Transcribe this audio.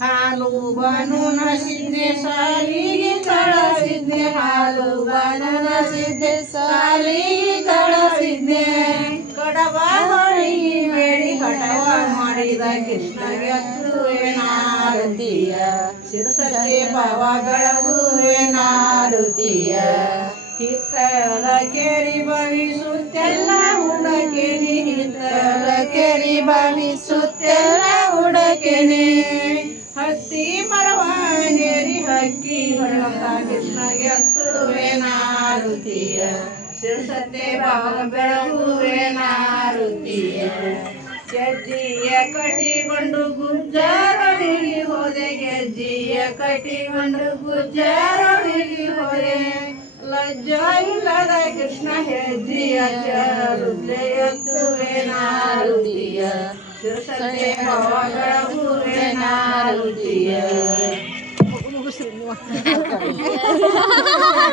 ಹಾಲು ಬನು ಸಿದ್ಧೆ ಸಾಲಿಗೆ ಕಳಸಿದ್ದೆ, ಹಾಲು ಬನುನ ಸಿದ್ಧೆ ಸಾಲಿಗೆ ಕಳಸಿದ್ದೆ. ಕಡವ ಹೊಳಿ ಬೇಡಿ ಕಡವ ಮಾಡಿದ ಕೃಷ್ಣಗೆ ಹತ್ತುವೆ ನಾರುತಿಯ ಶಿರಸಕ್ಕೆ ಪವಗಳವುವೆ ನಾರುತಿಯ ಕೇರಿ ಭವಿಸುತ್ತೆಲ್ಲ ಹುಡಕೆನಿ ಹಿತ್ತಲ ಕೇರಿ ಭವಿಸುತ್ತೆಲ್ಲ ಹುಡಕೆನಿ ಕೃಷ್ಣಗೆ ಹತ್ತುವೆ ನಾರುತಿಯ ಶಿರಸತ್ತೆ ಬಾವ ಬೆಳಗುವೆ ನಾರುತಿಯ ಗೆಜ್ಜಿಯ ಕಟ್ಟಿಕೊಂಡು ಗುಜ್ಜರೊಳಗೆ ಹೋದೆ ಗೆಜ್ಜಿಯ ಕಟ್ಟಿಕೊಂಡು ಗುಜ್ಜರೊಳಗೆ ಹೋದೆ ಲಜ್ಜ ಇಲ್ಲದ ಕೃಷ್ಣ ಹೆಜ್ಜಿಯ ಚರುತ್ಲೆ ಎತ್ತುವೆ ನಾರುತಿಯ ಶಿರಸತ್ತೆ ಭಾವಗಳ ಹೂವೆ ನಾರುತಿಯ 面白いね。